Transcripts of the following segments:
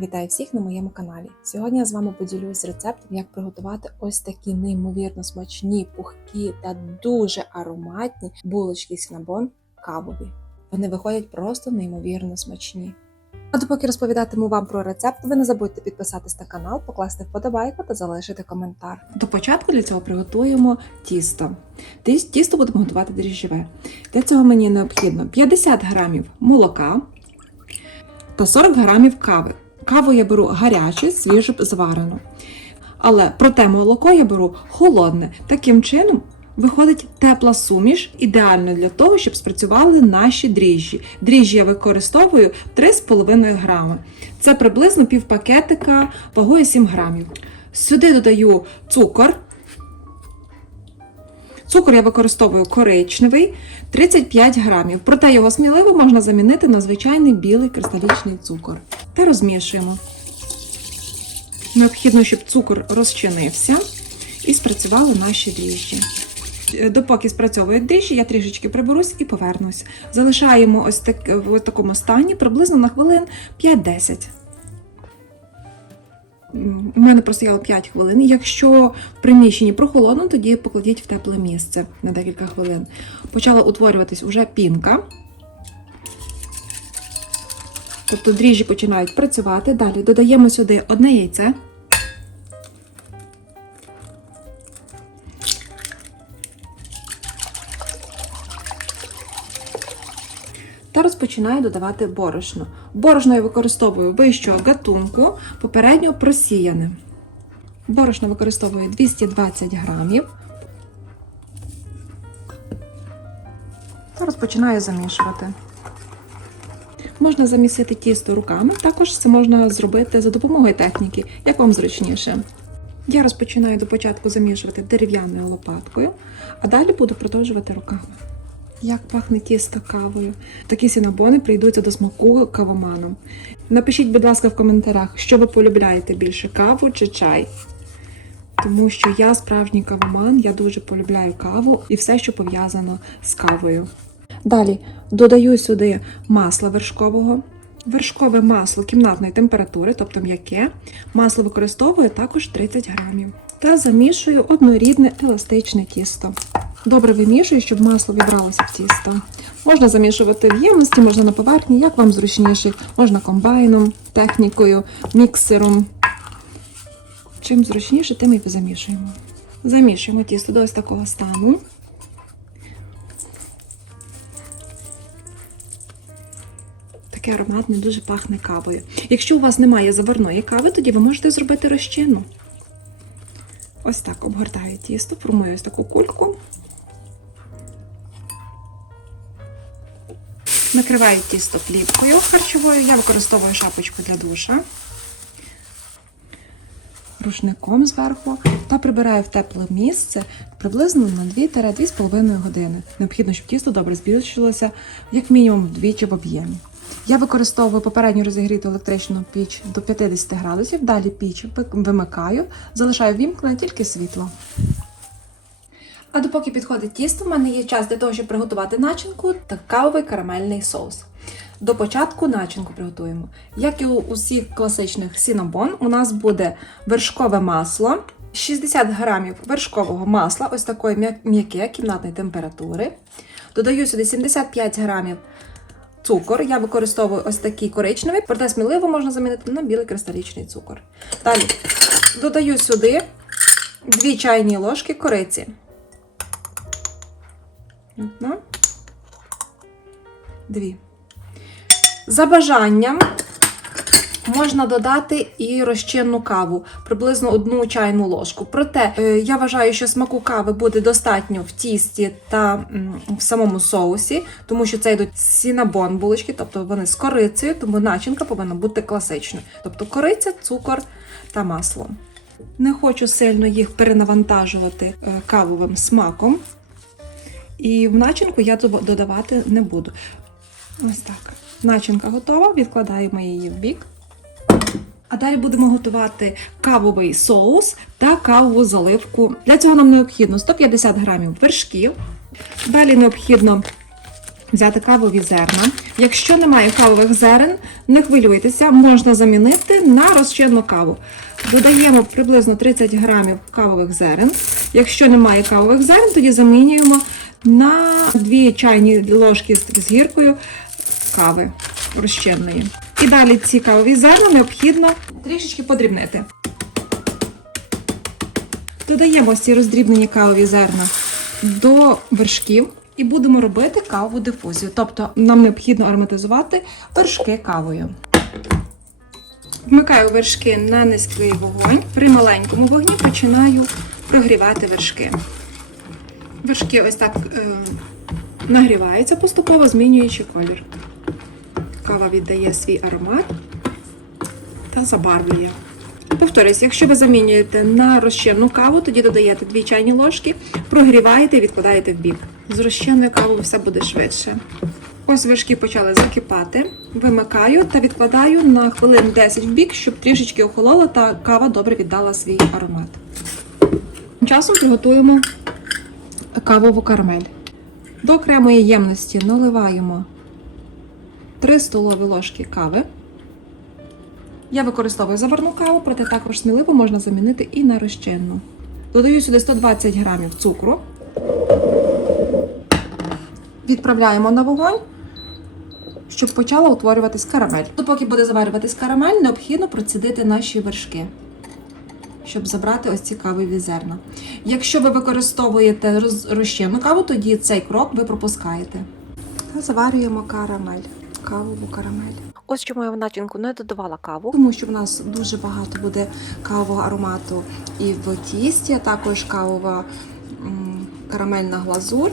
Вітаю всіх на моєму каналі. Сьогодні я з вами поділюсь рецептом, як приготувати ось такі неймовірно смачні, пухкі та дуже ароматні булочки сінабон кавові. Вони виходять просто неймовірно смачні. А допоки розповідатиму вам про рецепт, ви не забудьте підписатись на канал, покласти вподобайку та залишити коментар. До початку для цього приготуємо тісто. Тісто будемо готувати дріжджове. Для цього мені необхідно 50 грамів молока та 40 грамів кави. Каву я беру гаряче, свіже зварену. Але проте молоко я беру холодне. Таким чином виходить тепла суміш, ідеально для того, щоб спрацювали наші дріжджі. Дріжджі я використовую 3,5 грами. Це приблизно пів пакетика вагою 7 грамів. Сюди додаю цукор. Цукор я використовую коричневий 35 грамів, проте його сміливо можна замінити на звичайний білий кристалічний цукор. Та розмішуємо. Необхідно, щоб цукор розчинився і спрацювали наші дріжджі. Е, Допоки спрацьовують дріжджі, я трішечки приберусь і повернусь. Залишаємо ось так, в такому стані приблизно на хвилин 5-10. У мене простояло 5 хвилин. Якщо в приміщенні прохолодно, тоді покладіть в тепле місце на декілька хвилин. Почала утворюватись уже пінка. Тобто дріжджі починають працювати. Далі додаємо сюди одне яйце. Та розпочинаю додавати борошно. Борошно я використовую вищого гатунку, попередньо просіяне. Борошно використовую 220 грамів. Та розпочинаю замішувати. Можна замісити тісто руками, також це можна зробити за допомогою техніки, як вам зручніше. Я розпочинаю до початку замішувати дерев'яною лопаткою, а далі буду продовжувати руками. Як пахне тісто кавою. Такі сінабони прийдуться до смаку кавоманом. Напишіть, будь ласка, в коментарях, що ви полюбляєте більше каву чи чай. Тому що я справжній кавоман, я дуже полюбляю каву і все, що пов'язано з кавою. Далі додаю сюди масло вершкового. Вершкове масло кімнатної температури, тобто м'яке. Масло використовую також 30 грамів. Та замішую однорідне еластичне тісто. Добре вимішую, щоб масло вібралося в тісто. Можна замішувати в ємності, можна на поверхні, як вам зручніше. Можна комбайном, технікою, міксером. Чим зручніше, тим і замішуємо. Замішуємо тісто до ось такого стану. Таке ароматне, дуже пахне кавою. Якщо у вас немає заварної кави, тоді ви можете зробити розчинну. Ось так обгортаю тісто, формую ось таку кульку. Накриваю тісто плівкою харчовою. Я використовую шапочку для душа. Рушником зверху та прибираю в тепле місце приблизно на 2-2,5 години. Необхідно, щоб тісто добре збільшилося, як мінімум вдвічі в об'ємі. Я використовую попередньо розігріту електричну піч до 50 градусів, далі піч вимикаю, залишаю вімкнене тільки світло. А допоки підходить тісто, в мене є час для того, щоб приготувати начинку та кавовий карамельний соус. До початку начинку приготуємо. Як і у усіх класичних сінабон, у нас буде вершкове масло, 60 грамів вершкового масла, ось такої м'яке кімнатної температури. Додаю сюди 75 грамів цукор. Я використовую ось такий коричневий, проте сміливо можна замінити на білий кристалічний цукор. Далі додаю сюди 2 чайні ложки кориці. Дві. За бажанням можна додати і розчинну каву, приблизно одну чайну ложку. Проте е, я вважаю, що смаку кави буде достатньо в тісті та в самому соусі, тому що це йдуть сінабон булочки, тобто вони з корицею, тому начинка повинна бути класичною. Тобто кориця, цукор та масло. Не хочу сильно їх перенавантажувати е, кавовим смаком. І в начинку я додавати не буду. Ось так. Начинка готова, відкладаємо її в бік. А далі будемо готувати кавовий соус та кавову заливку. Для цього нам необхідно 150 грамів вершків. Далі необхідно взяти кавові зерна. Якщо немає кавових зерен, не хвилюйтеся, можна замінити на розчинну каву. Додаємо приблизно 30 грамів кавових зерен. Якщо немає кавових зерен, тоді замінюємо на 2 чайні ложки з гіркою кави розчинної. І далі ці кавові зерна необхідно трішечки подрібнити. Додаємо ці роздрібнені кавові зерна до вершків і будемо робити кавову дифузію. Тобто нам необхідно ароматизувати вершки кавою. Вмикаю вершки на низький вогонь. При маленькому вогні починаю прогрівати вершки. Вершки ось так е, нагріваються, поступово змінюючи колір. Кава віддає свій аромат та забарвлює. Повторюсь, якщо ви замінюєте на розчинну каву, тоді додаєте 2 чайні ложки, прогріваєте і відкладаєте в бік. З розчинною кавою все буде швидше. Ось вершки почали закипати. Вимикаю та відкладаю на хвилин 10 в бік, щоб трішечки охолола та кава добре віддала свій аромат. Тим Часом приготуємо кавову карамель. До окремої ємності наливаємо 3 столові ложки кави. Я використовую заварну каву, проте також сміливо можна замінити і на розчинну. Додаю сюди 120 грамів цукру. Відправляємо на вогонь, щоб почала утворюватись карамель. Поки буде заварюватись карамель, необхідно процідити наші вершки, щоб забрати ось ці кавові зерна. Якщо ви використовуєте роз- розчинну каву, тоді цей крок ви пропускаєте. Заварюємо карамель, кавову карамель. Ось чому я в начинку не додавала каву. Тому що в нас дуже багато буде кавового аромату і в тісті, а також кавова карамельна глазур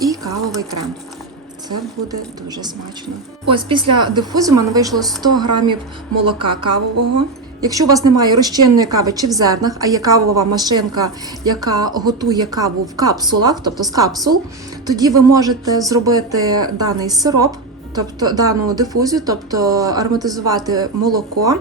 і кавовий крем. Це буде дуже смачно. Ось після дифузії в мене вийшло 100 грамів молока кавового. Якщо у вас немає розчинної кави чи в зернах, а є кавова машинка, яка готує каву в капсулах, тобто з капсул, тоді ви можете зробити даний сироп, тобто дану дифузію, тобто ароматизувати молоко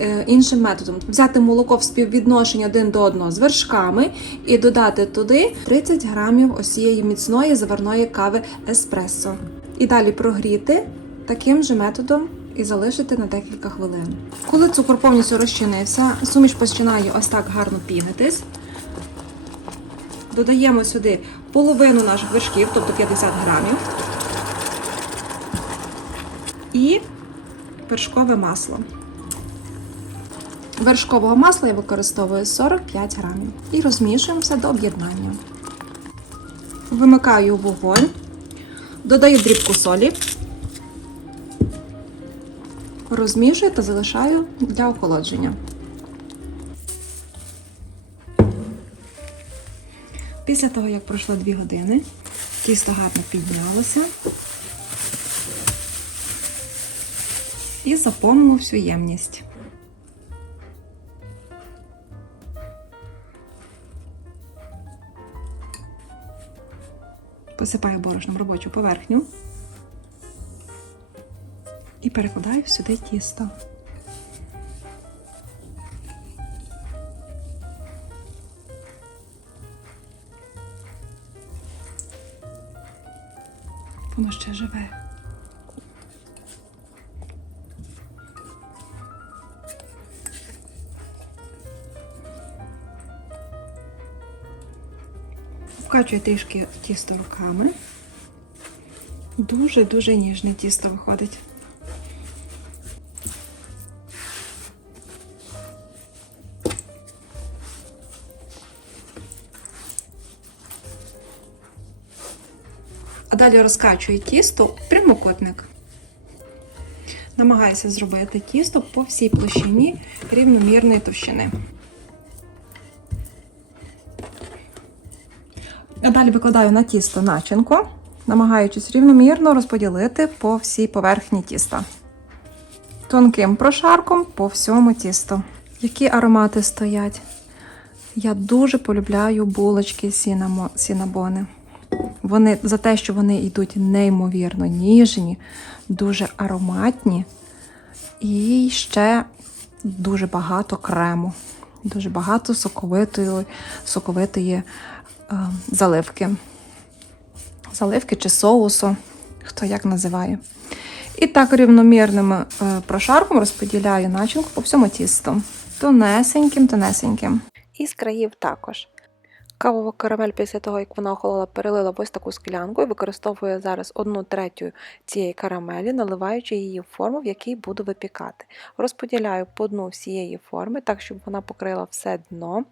е, іншим методом. Взяти молоко в співвідношенні один до одного з вершками і додати туди 30 грамів ось цієї міцної заварної кави еспресо. І далі прогріти таким же методом і залишити на декілька хвилин. Коли цукор повністю розчинився, суміш починає ось так гарно пінитись. Додаємо сюди половину наших вершків, тобто 50 грамів. І вершкове масло. Вершкового масла я використовую 45 грамів. І розмішуємо все до об'єднання. Вимикаю вогонь, додаю дрібку солі, розмішую та залишаю для охолодження. Після того, як пройшло 2 години, тісто гарно піднялося і заповнило всю ємність. Посипаю борошном робочу поверхню і перекладаю сюди тісто. Воно ще живе. Вкачую трішки тісто руками. Дуже-дуже ніжне тісто виходить. А далі розкачую тісто в прямокутник. Намагаюся зробити тісто по всій площині рівномірної товщини. Далі викладаю на тісто начинку, намагаючись рівномірно розподілити по всій поверхні тіста. Тонким прошарком по всьому тісту. Які аромати стоять? Я дуже полюбляю булочки сінабони. Вони за те, що вони йдуть неймовірно ніжні, дуже ароматні і ще дуже багато крему, дуже багато соковитої, соковитої заливки. Заливки чи соусу, хто як називає. І так рівномірним е, прошарком розподіляю начинку по всьому тісту. Тонесеньким, тонесеньким. І з країв також. Кавова карамель після того, як вона охолола, перелила в ось таку склянку і використовую зараз одну третю цієї карамелі, наливаючи її в форму, в якій буду випікати. Розподіляю по дну всієї форми, так, щоб вона покрила все дно,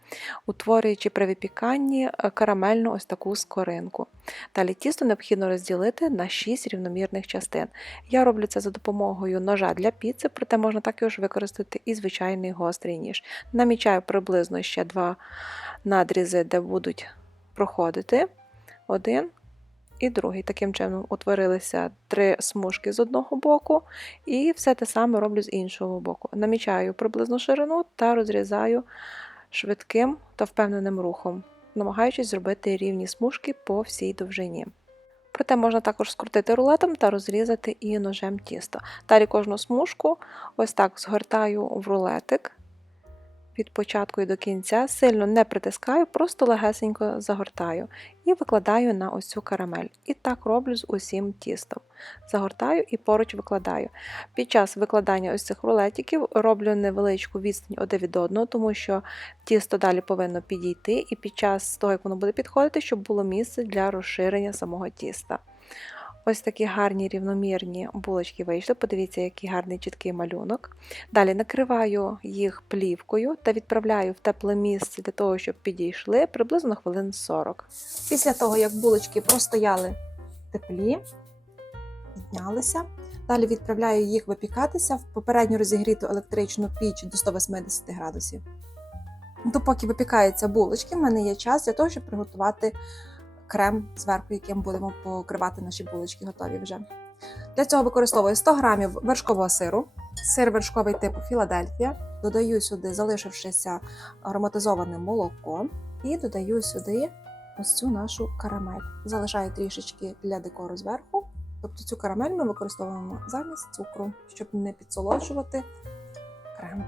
утворюючи при випіканні е, карамельну ось таку скоринку. Далі тісто необхідно розділити на 6 рівномірних частин. Я роблю це за допомогою ножа для піци, проте можна також використати і звичайний гострий ніж. Намічаю приблизно ще два надрізи, де будуть проходити один і другий. Таким чином утворилися три смужки з одного боку, і все те саме роблю з іншого боку. Намічаю приблизну ширину та розрізаю швидким та впевненим рухом, намагаючись зробити рівні смужки по всій довжині. Проте можна також скрутити рулетом та розрізати і ножем тісто. Далі кожну смужку ось так згортаю в рулетик від початку і до кінця, сильно не притискаю, просто легесенько загортаю і викладаю на ось цю карамель. І так роблю з усім тістом. Загортаю і поруч викладаю. Під час викладання ось цих рулетиків роблю невеличку відстань один від одного, тому що тісто далі повинно підійти, і під час того, як воно буде підходити, щоб було місце для розширення самого тіста. Ось такі гарні рівномірні булочки вийшли. Подивіться, який гарний чіткий малюнок. Далі накриваю їх плівкою та відправляю в тепле місце для того, щоб підійшли приблизно хвилин 40. Після того, як булочки простояли теплі, піднялися. Далі відправляю їх випікатися в попередньо розігріту електричну піч до 180 градусів. Допоки випікаються булочки, в мене є час для того, щоб приготувати крем зверху, яким будемо покривати наші булочки, готові вже. Для цього використовую 100 г вершкового сиру, сир вершковий типу Філадельфія. Додаю сюди залишившися ароматизоване молоко і додаю сюди ось цю нашу карамель. Залишаю трішечки для декору зверху. Тобто цю карамель ми використовуємо замість цукру, щоб не підсолоджувати крем.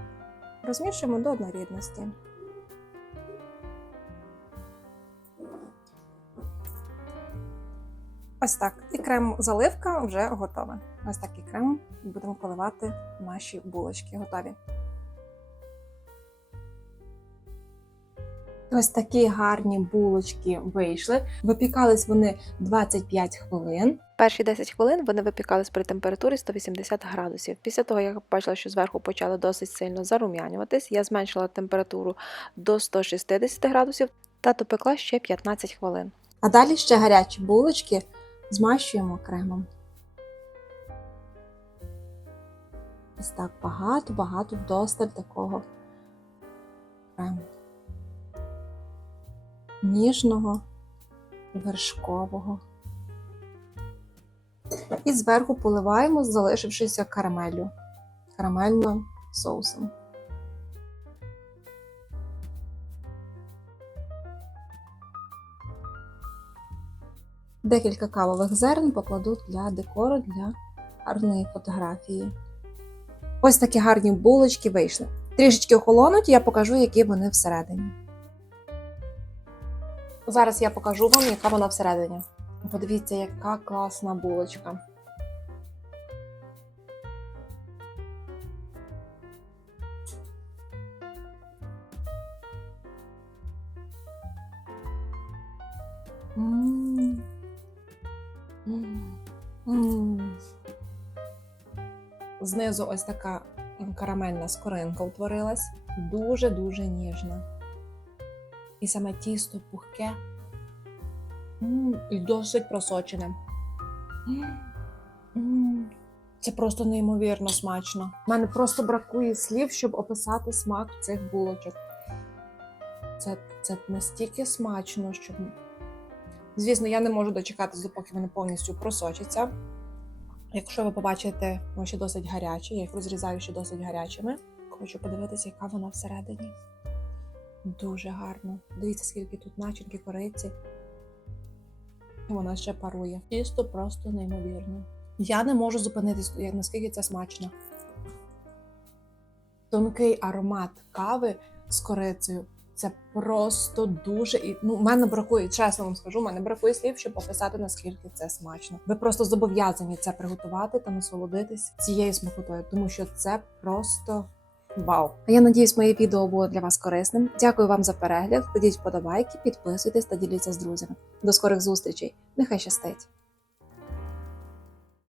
Розмішуємо до однорідності. Ось так. І крем заливка вже готова. Ось такий крем будемо поливати наші булочки. Готові. Ось такі гарні булочки вийшли. Випікались вони 25 хвилин. Перші 10 хвилин вони випікались при температурі 180 градусів. Після того, як я побачила, що зверху почали досить сильно зарум'янюватись, я зменшила температуру до 160 градусів та допекла ще 15 хвилин. А далі ще гарячі булочки змащуємо кремом. Ось так багато-багато вдосталь такого крему. Ніжного, вершкового. І зверху поливаємо, залишившися карамеллю, карамельним соусом. Декілька кавових зерн покладу для декору, для гарної фотографії. Ось такі гарні булочки вийшли. Трішечки охолонуть, я покажу, які вони всередині. Зараз я покажу вам, яка вона всередині. Подивіться, яка класна булочка. Знизу ось така карамельна скоринка утворилась, дуже-дуже ніжна. І саме тісто пухке і досить просочене. Це просто неймовірно смачно. У мене просто бракує слів, щоб описати смак цих булочок. Це, це настільки смачно, що. Звісно, я не можу дочекатися, допоки вони повністю просочаться. Якщо ви побачите, вони ще досить гарячі, я їх розрізаю ще досить гарячими. Хочу подивитися, яка вона всередині. Дуже гарно. Дивіться, скільки тут начинки, кориці. Вона ще парує. Тісто просто неймовірне. Я не можу зупинитись, наскільки це смачно. тонкий аромат кави з корицею. Це просто дуже і ну мене бракує, чесно вам скажу, мене бракує слів, щоб описати наскільки це смачно. Ви просто зобов'язані це приготувати та насолодитись цією смакотою, тому що це просто вау. А я надіюсь, моє відео було для вас корисним. Дякую вам за перегляд. Кладіть вподобайки, підписуйтесь та діліться з друзями. До скорих зустрічей. Нехай щастить!